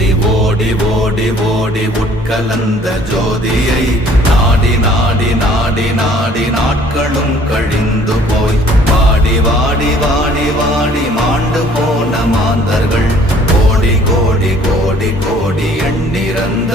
ஓடி ஓடி ஓடி உட்கலந்த ஜோதியை நாடி நாடி நாடி நாடி நாட்களும் கழிந்து போய் வாடி வாடி வாடி வாடி மாண்டு போன மாந்தர்கள் கோடி கோடி கோடி கோடி எண்ணிறந்த